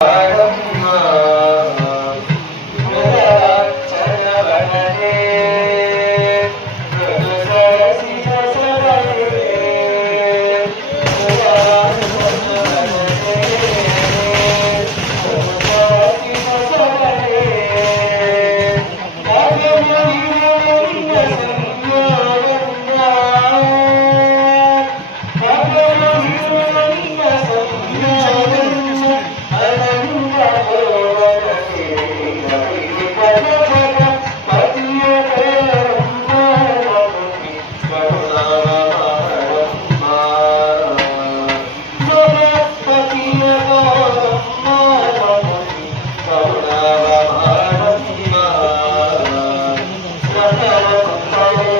Bye. Thank you.